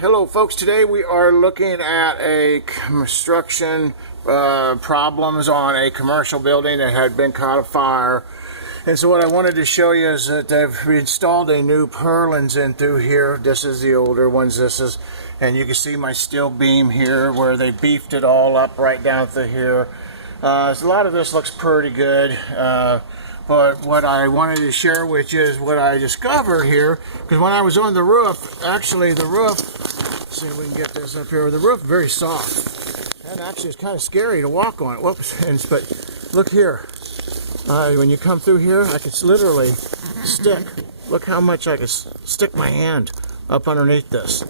Hello folks, today we are looking at a construction problems on a commercial building that had been caught afire. And so what I wanted to show you is that they've installed a new Purlins in through here. This is the older ones, and you can see my steel beam here where they beefed it all up right down through here. A lot of this looks pretty good. But what I wanted to share with you is what I discovered here, because when I was on the roof, actually the roof, let's see if we can get this up here, the roof is very soft, and actually it's kind of scary to walk on it. Whoops! But look here, when you come through here, I could literally stick, look how much I could stick my hand up underneath this.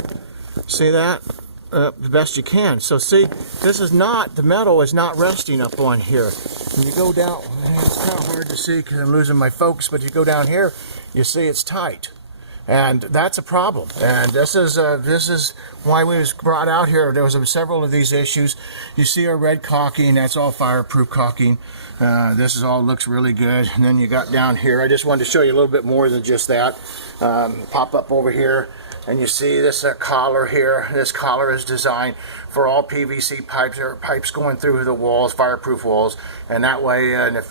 See that? The best you can. So see, this is not, the metal is not resting up on here. When you go down, it's kind of hard to see because I'm losing my focus, but you go down here, you see it's tight. And that's a problem. And this is why we was brought out here. There was several of these issues. You see our red caulking, that's all fireproof caulking. This is all looks really good. And then you got down here, I just wanted to show you a little bit more than just that. Pop up over here. And you see this collar here. This collar is designed for all PVC pipes or pipes going through the walls, fireproof walls. And that way, and if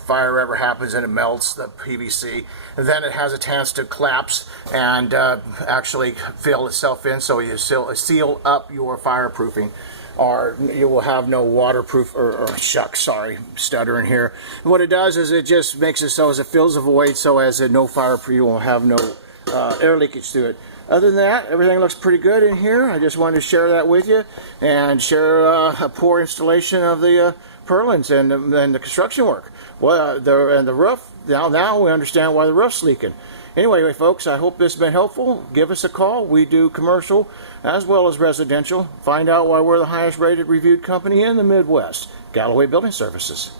fire ever happens and it melts the PVC, then it has a chance to collapse and actually fill itself in. So you seal up your fireproofing, or you will have no waterproof, stuttering here. What it does is it just makes it so as it fills the void, so as no fireproof, you will have no air leakage through it. Other than that, everything looks pretty good in here. I just wanted to share that with you and share a poor installation of the Purlins and the construction work. Well, and the roof, now we understand why the roof's leaking. Anyway, folks, I hope this has been helpful. Give us a call. We do commercial as well as residential. Find out why we're the highest rated reviewed company in the Midwest. Galloway Building Services.